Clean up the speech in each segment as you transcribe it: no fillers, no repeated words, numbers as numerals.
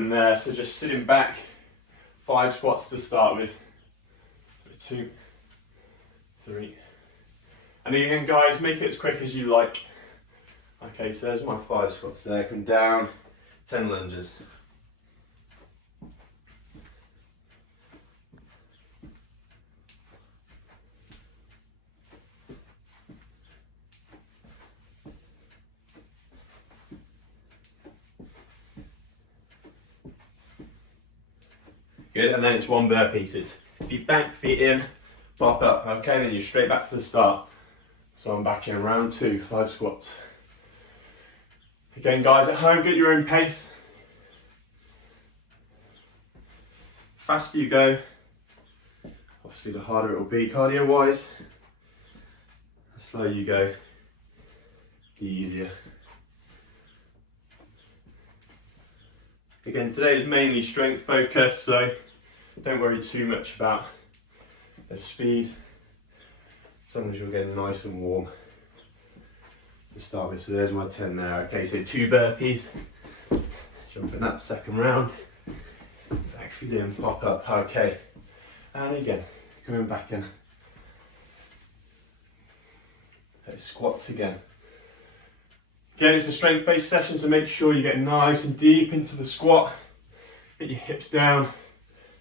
in there. So just sitting back, 5 squats to start with. So 2, 3. And again, guys, make it as quick as you like. Okay, so there's my 5 squats there. Come down, 10 lunges. Good, and then it's 1 burpee. So it's feet back, feet in, pop up. Okay, then you're straight back to the start. So I'm back in round 2, 5 squats. Again, guys, at home, get your own pace. Faster you go, obviously the harder it will be cardio-wise. The slower you go, the easier. Again, today is mainly strength focused, so don't worry too much about the speed. Sometimes you'll get nice and warm to start with. So there's my 10 there. Okay, so 2 burpees. Jumping up, second round. Back feet in, pop up. Okay, and again, coming back in. Okay, squats again. Again, it's a strength-based session, so make sure you get nice and deep into the squat. Get your hips down at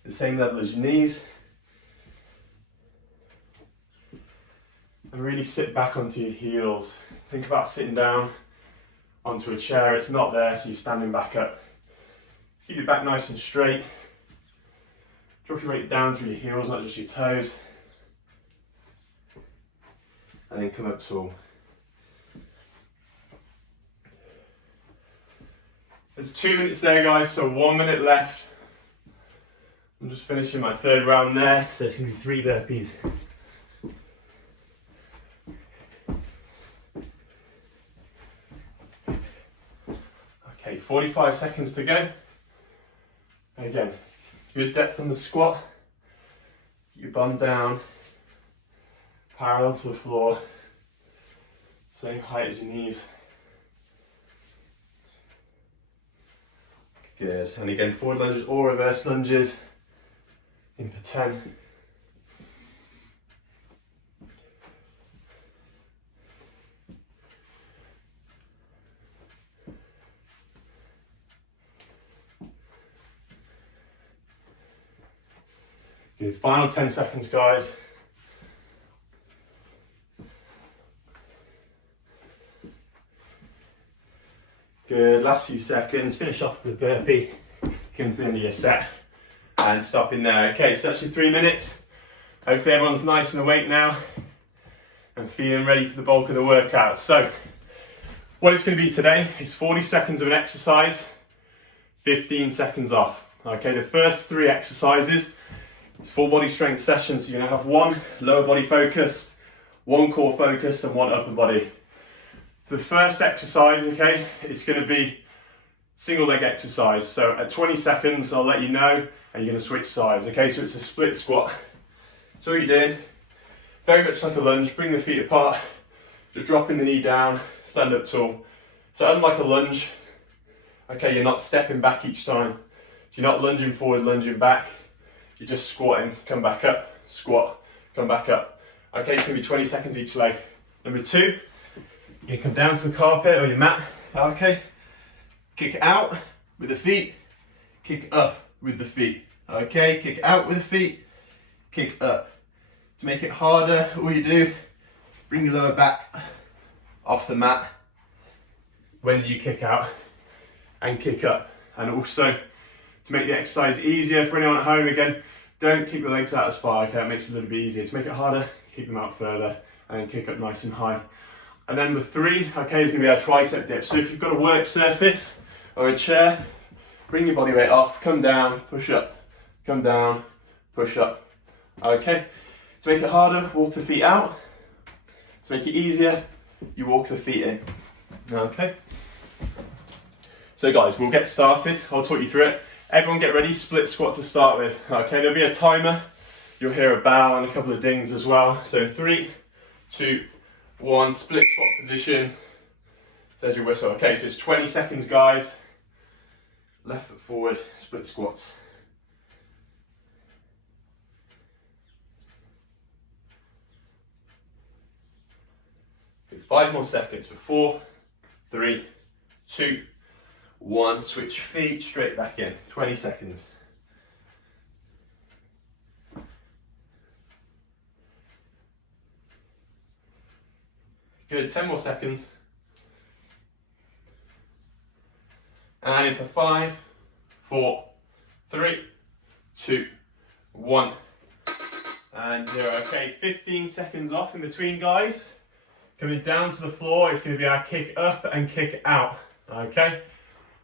the same level as your knees. And really sit back onto your heels. Think about sitting down onto a chair. It's not there, so you're standing back up. Keep your back nice and straight. Drop your weight down through your heels, not just your toes. And then come up tall. There's 2 minutes there, guys, so 1 minute left. I'm just finishing my 3rd round there, so it's going to be 3 burpees. Okay, 45 seconds to go. Again, good depth on the squat. Get your bum down, parallel to the floor, same height as your knees. Good, and again, forward lunges or reverse lunges. In for 10. Good, final 10 seconds, guys. Good, last few seconds, finish off with a burpee, come to the end of your set and stop in there. Okay, so that's your 3 minutes. Hopefully everyone's nice and awake now and feeling ready for the bulk of the workout. So, what it's going to be today is 40 seconds of an exercise, 15 seconds off. Okay, the first 3 exercises, it's full body strength sessions. So you're going to have 1 lower body focused, 1 core focused and 1 upper body. The first exercise, okay, it's going to be single leg exercise. So at 20 seconds, I'll let you know, and you're going to switch sides. Okay, so it's a split squat. So what you're doing, very much like a lunge, bring the feet apart, just dropping the knee down, stand up tall. So unlike a lunge, okay, you're not stepping back each time. So you're not lunging forward, lunging back. You're just squatting, come back up, squat, come back up. Okay, it's going to be 20 seconds each leg. Number 2. You come down to the carpet or your mat, okay? Kick out with the feet, kick up with the feet, okay? Kick out with the feet, kick up. To make it harder, all you do, bring your lower back off the mat when you kick out and kick up. And also, to make the exercise easier for anyone at home, again, don't keep your legs out as far, okay? It makes it a little bit easier. To make it harder, keep them out further and then kick up nice and high. And then the 3, okay, is going to be our tricep dip. So if you've got a work surface or a chair, bring your body weight off, come down, push up, come down, push up. Okay, to make it harder, walk the feet out. To make it easier, you walk the feet in. Okay. So guys, we'll get started. I'll talk you through it. Everyone get ready, split squat to start with. Okay, there'll be a timer. You'll hear a bell and a couple of dings as well. So 3, 2, 1, split squat position. There's your whistle. Okay, so it's 20 seconds, guys. left foot forward, split squats. Good, 5 more seconds for 4, 3, 2, 1. Switch feet straight back in. 20 seconds. Good, 10 more seconds. And in for 5, 4, 3, 2, 1. And 0. Okay, 15 seconds off in between, guys. Coming down to the floor, it's going to be our kick up and kick out. Okay,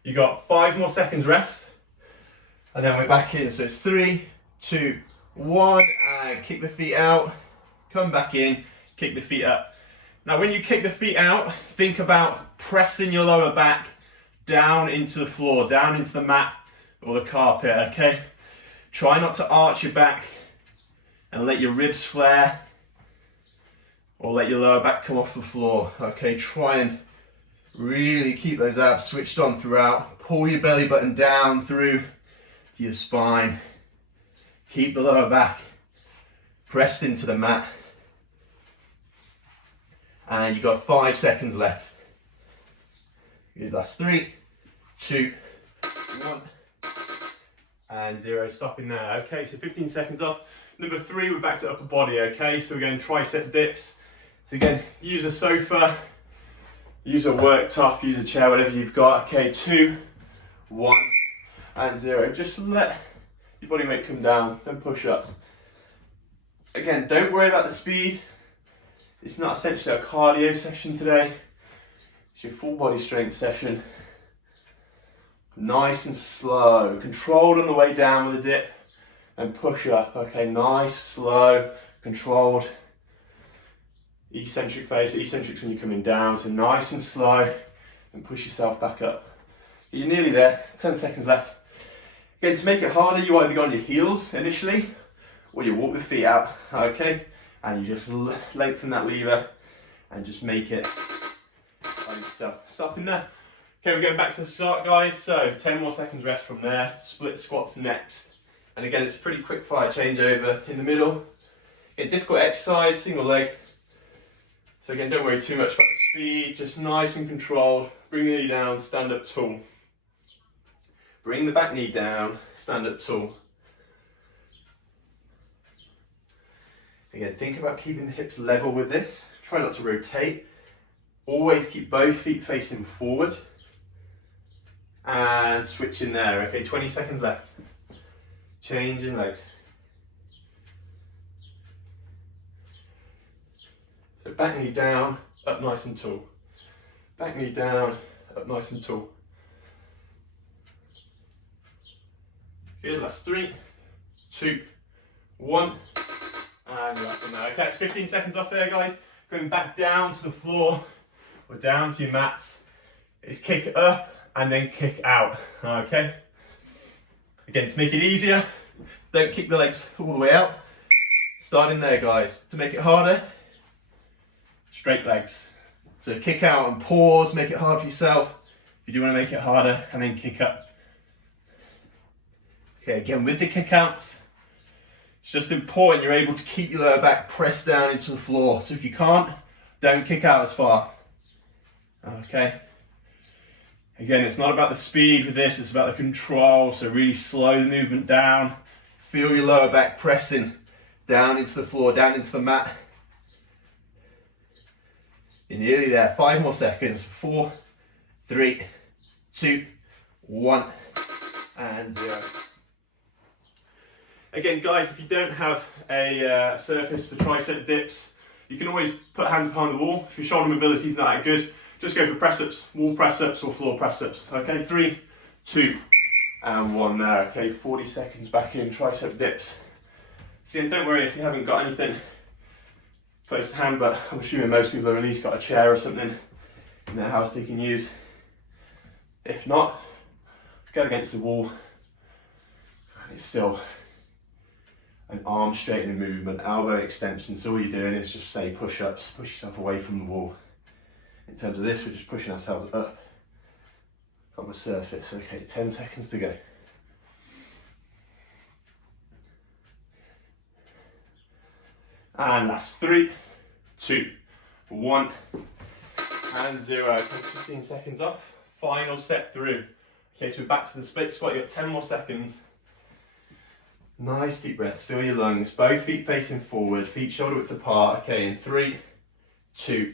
you got 5 more seconds rest. And then we're back in. So it's 3, 2, 1. And kick the feet out. Come back in, kick the feet up. Now when you kick the feet out, think about pressing your lower back down into the floor, down into the mat or the carpet, okay? Try not to arch your back and let your ribs flare or let your lower back come off the floor, okay? Try and really keep those abs switched on throughout. Pull your belly button down through to your spine. Keep the lower back pressed into the mat. And you've got 5 seconds left. Good, that's 3, 2, 1, and 0. Stopping there. Okay, so 15 seconds off. Number 3, we're back to upper body. Okay, so we're going tricep dips. So again, use a sofa, use a worktop, use a chair, whatever you've got. Okay, 2, 1, and 0. Just let your body weight come down, then push up. Again, don't worry about the speed. It's not essentially a cardio session today. It's your full body strength session. Nice and slow, controlled on the way down with a dip and push up. Okay, nice, slow, controlled. Eccentric face, eccentrics when you're coming down. So nice and slow and push yourself back up. You're nearly there, 10 seconds left. Again, to make it harder, you either go on your heels initially or you walk the feet out, okay? And you just lengthen that lever and just make it by yourself. Stopping there. Okay, we're going back to the start, guys. So 10 more seconds rest from there. Split squats next. And again, it's a pretty quick fire changeover in the middle. Again, difficult exercise, single leg. So again, don't worry too much about the speed. Just nice and controlled. Bring the knee down, stand up tall. Bring the back knee down, stand up tall. Again, think about keeping the hips level with this. Try not to rotate. Always keep both feet facing forward. And switch in there. Okay, 20 seconds left. Changing legs. So back knee down, up nice and tall. Back knee down, up nice and tall. Good, that's 3, 2, 1. And you're up from there. Okay, it's 15 seconds off there, guys. Going back down to the floor or down to your mats. It's kick up and then kick out. Okay. Again, to make it easier, don't kick the legs all the way out. Start in there, guys. To make it harder, straight legs. So kick out and pause, make it hard for yourself. If you do want to make it harder, and then kick up. Okay, again with the kick outs. It's just important you're able to keep your lower back pressed down into the floor. So if you can't, don't kick out as far. Okay. Again, it's not about the speed with this, it's about the control. So really slow the movement down. Feel your lower back pressing down into the floor, down into the mat. You're nearly there. 5 more seconds. 4, 3, 2, 1, and 0. Again, guys, if you don't have a surface for tricep dips, you can always put hands behind the wall. If your shoulder mobility is not that good, just go for press-ups, wall press-ups or floor press-ups. Okay, 3, 2, and 1 there. Okay, 40 seconds back in tricep dips. So again, don't worry if you haven't got anything close to hand, but I'm assuming most people have at least got a chair or something in their house they can use. If not, go against the wall. And it's still an arm straightening movement, elbow extension. So all you're doing is just say push-ups, push yourself away from the wall. In terms of this, we're just pushing ourselves up Got my surface. Okay, 10 seconds to go. And that's 3, 2, 1, and 0. Okay, 15 seconds off. Final set through. Okay, so we're back to the split squat. You've got 10 more seconds. Nice deep breaths, fill your lungs. Both feet facing forward, feet shoulder width apart. Okay, in 3, 2,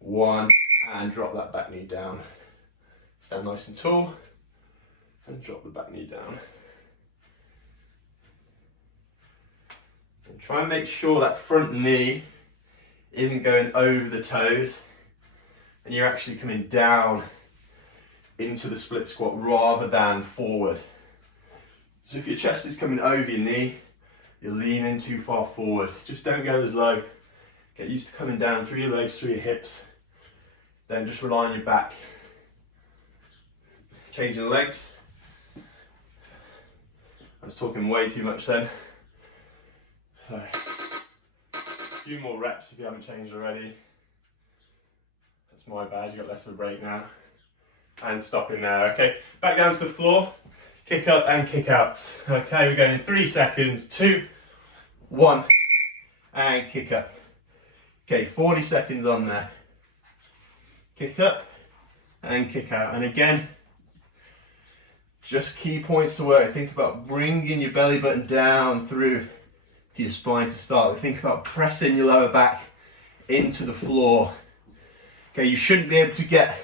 1, and drop that back knee down. Stand nice and tall, and drop the back knee down. And try and make sure that front knee isn't going over the toes, and you're actually coming down into the split squat rather than forward. So if your chest is coming over your knee, you're leaning too far forward. Just don't go as low. Get used to coming down through your legs, through your hips. Don't just rely on your back. Changing legs. I was talking way too much then. So, a few more reps if you haven't changed already. That's my bad, you've got less of a break now. And stopping there, okay. Back down to the floor. Kick up and kick out. Okay, we're going in 3 seconds. 2, 1, and kick up. Okay, 40 seconds on there. Kick up and kick out. And again, just key points to work. Think about bringing your belly button down through to your spine to start. Think about pressing your lower back into the floor. Okay, you shouldn't be able to get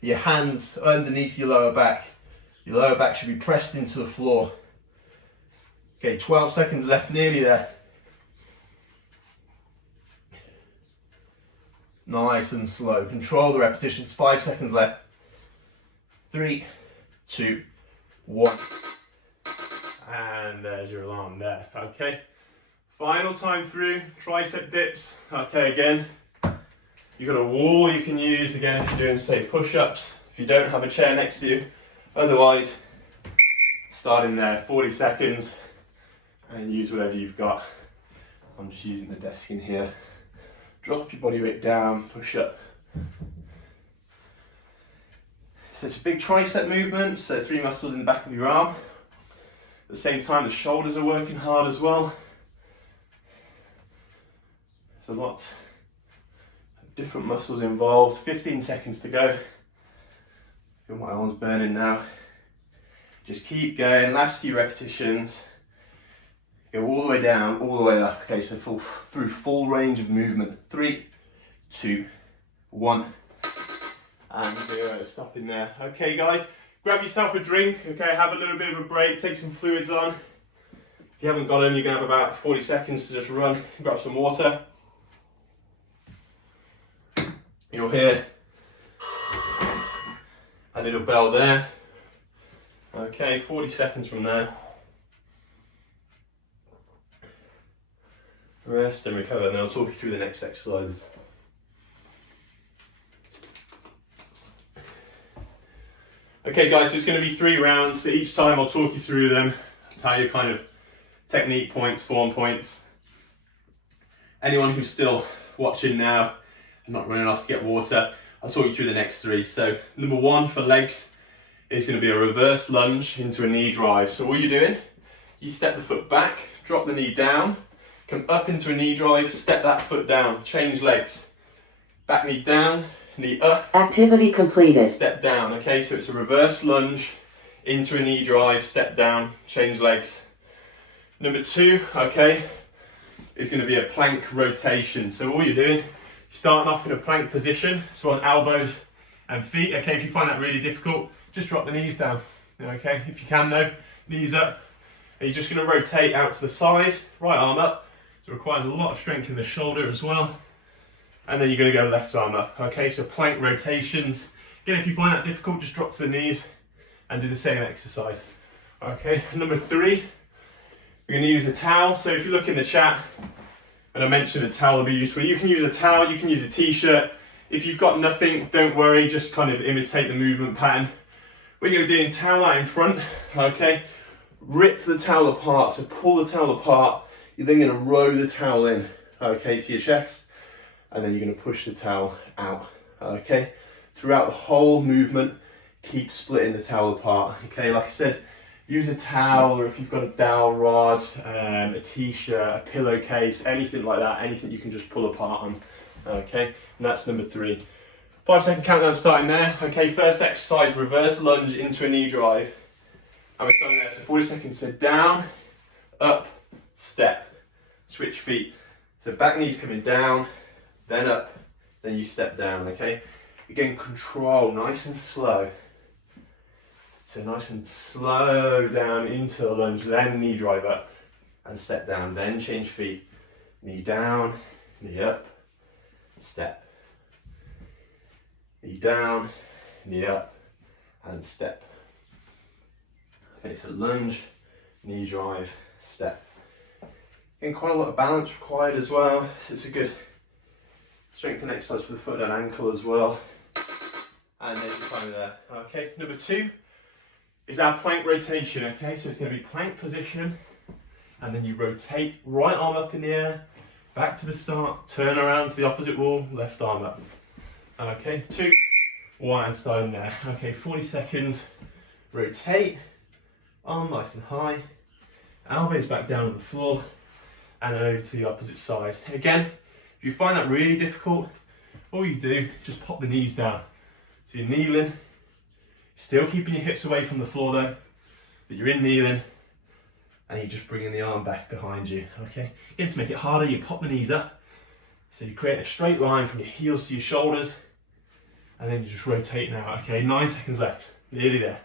your hands underneath your lower back. Your lower back should be pressed into the floor. Okay, 12 seconds left, nearly there. Nice and slow. Control the repetitions. 5 seconds left. 3, 2, 1. And there's your alarm there. Okay. Final time through. Tricep dips. Okay, again. You've got a wall you can use, again, if you're doing, say, push-ups. If you don't have a chair next to you. Otherwise, starting there, 40 seconds, and use whatever you've got. I'm just using the desk in here. Drop your body weight down, push up. So it's a big tricep movement, so 3 muscles in the back of your arm. At the same time, the shoulders are working hard as well. There's a lot of different muscles involved. 15 seconds to go. Feel my arms burning now. Just keep going, last few repetitions. Go all the way down, all the way up. Okay, so through full range of movement. 3, 2, 1, and 0. Stopping there. Okay, guys, grab yourself a drink. Okay, have a little bit of a break, take some fluids on. If you haven't got them, you're gonna have about 40 seconds to just run, grab some water. You'll hear a little bell there. Okay, 40 seconds from there. Rest and recover, and then I'll talk you through the next exercises. Okay guys, so it's going to be 3 rounds, so each time I'll talk you through them, tell you kind of technique points, form points. Anyone who's still watching now and not running off to get water, I'll talk you through the next 3. So number 1 for legs is going to be a reverse lunge into a knee drive. So all you're doing, you step the foot back, drop the knee down, come up into a knee drive, step that foot down, change legs. Back knee down, knee up. Activity completed. Step down, okay? So it's a reverse lunge into a knee drive, step down, change legs. Number 2, okay, is going to be a plank rotation. So all you're doing, starting off in a plank position, so on elbows and feet. Okay, if you find that really difficult, just drop the knees down. Okay, if you can though, knees up. And you're just going to rotate out to the side, right arm up. So it requires a lot of strength in the shoulder as well. And then you're going to go left arm up. Okay, so plank rotations. Again, if you find that difficult, just drop to the knees and do the same exercise. Okay, number 3, we're going to use a towel. So if you look in the chat, and I mentioned a towel will be useful. You can use a towel, you can use a t-shirt. If you've got nothing, don't worry, just kind of imitate the movement pattern. What you're doing, towel out in front, okay? Rip the towel apart, so pull the towel apart. You're then going to row the towel in, okay, to your chest, and then you're going to push the towel out, okay? Throughout the whole movement, keep splitting the towel apart. Okay, like I said, use a towel, or if you've got a dowel rod, a t-shirt, a pillowcase, anything like that, anything you can just pull apart on. Okay, and that's number 3. 5-second countdown starting there. Okay, first exercise, reverse lunge into a knee drive. And we're starting there, so 40 seconds, so down, up, step, switch feet. So back knee's coming down, then up, then you step down, okay? Again, control, nice and slow. So nice and slow down into the lunge, then knee drive up and step down, then change feet. Knee down, knee up, step. Knee down, knee up, and step. Okay, so lunge, knee drive, step. Again, quite a lot of balance required as well, so it's a good strengthening exercise for the foot and ankle as well. And then you're fine there. Okay, number 2 is our plank rotation. Okay, so it's going to be plank position, and then you rotate, right arm up in the air, back to the start, turn around to the opposite wall, left arm up. Okay, 2, 1, and starting there. Okay, 40 seconds, rotate, arm nice and high, elbows back down on the floor, and then over to the opposite side. Again, if you find that really difficult, all you do, just pop the knees down. So you're kneeling, still keeping your hips away from the floor though, but you're in kneeling, and you're just bringing the arm back behind you, okay? Again, to make it harder, you pop the knees up, so you create a straight line from your heels to your shoulders, and then you just rotate now, okay? 9 seconds left, nearly there.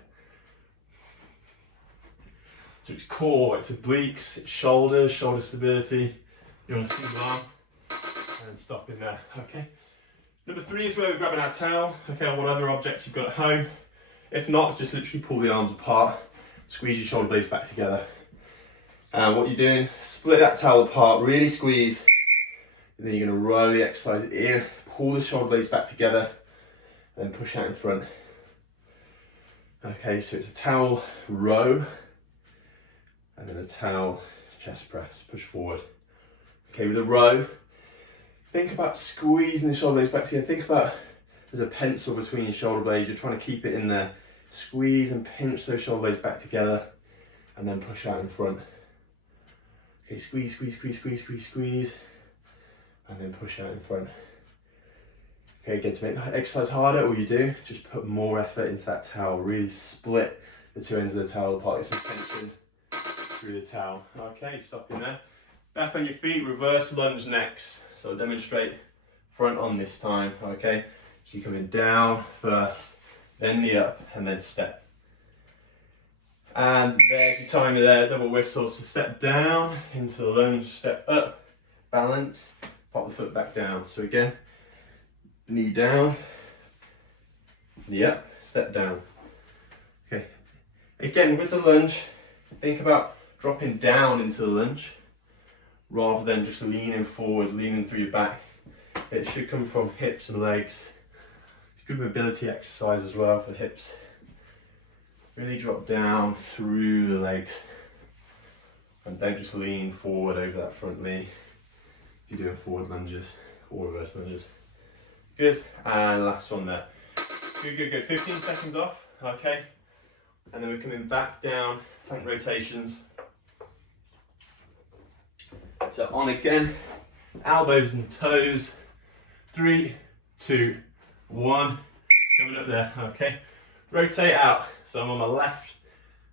So it's core, it's obliques, it's shoulders, shoulder stability. You're on a single arm, and stopping there, okay? Number 3 is where we're grabbing our towel, okay, or whatever objects you've got at home. If not, just literally pull the arms apart, squeeze your shoulder blades back together. And what you're doing, split that towel apart, really squeeze, and then you're going to roll the exercise in, pull the shoulder blades back together, and then push out in front. Okay, so it's a towel row, and then a towel chest press, push forward. Okay, with a row, think about squeezing the shoulder blades back together. Think about there's a pencil between your shoulder blades, you're trying to keep it in there. Squeeze and pinch those shoulder blades back together, and then push out in front. Okay, squeeze, squeeze, squeeze, squeeze, squeeze, squeeze, and then push out in front. Okay, again, to make the exercise harder, all you do, just put more effort into that towel. Really split the 2 ends of the towel apart. Get some tension through the towel. Okay, stopping there. Back on your feet, reverse lunge next. So I'll demonstrate front on this time, okay? So you're coming down first, then knee up, and then step. And there's your timer there, double whistle. So step down into the lunge, step up, balance, pop the foot back down. So again, knee down, knee up, step down. Okay, again with the lunge, think about dropping down into the lunge rather than just leaning forward, leaning through your back. It should come from hips and legs. It's a good mobility exercise as well for the hips. Really drop down through the legs, and don't just lean forward over that front knee if you're doing forward lunges or reverse lunges. Good, and last one there. Good, good, good. 15 seconds off, okay? And then we're coming back down, plank rotations. So on again, elbows and toes. 3, 2, 1. Coming up there, okay? Rotate out. So I'm on my left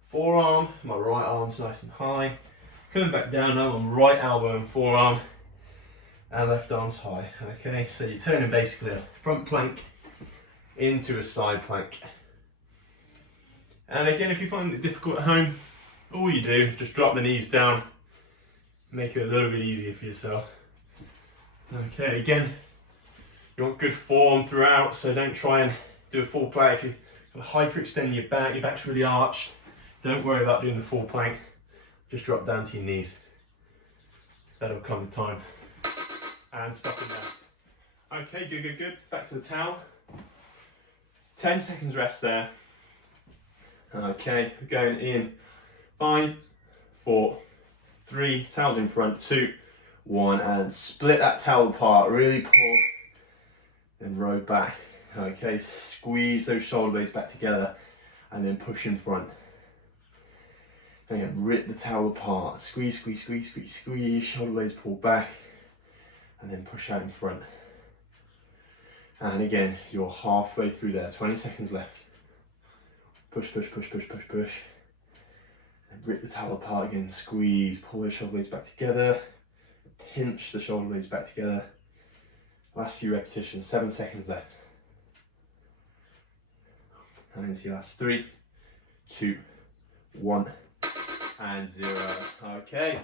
forearm, my right arm's nice and high. Coming back down now, on right elbow and forearm, and left arm's high. Okay, so you're turning basically a front plank into a side plank. And again, if you find it difficult at home, all you do, just drop the knees down, make it a little bit easier for yourself. Okay, again, you want good form throughout, so don't try and do a full plank. If you're hyperextending your back's really arched, don't worry about doing the full plank. Just drop down to your knees. That'll come with time. And stop it there. Okay, good, good, good. Back to the towel. 10 seconds rest there. Okay, we're going in. 5, 4, 3, towels in front, 2, 1, and split that towel apart. Really pull, then row back Okay, squeeze those shoulder blades back together and then push in front. And again, rip the towel apart. Squeeze, squeeze, squeeze, squeeze, squeeze. Shoulder blades pull back and then push out in front. And again, you're halfway through there, 20 seconds left. Push, push, push, push, push, push. And rip the towel apart again, squeeze, pull those shoulder blades back together. Pinch the shoulder blades back together. Last few repetitions, 7 seconds left. And into your last 3, 2, 1, and 0. Okay,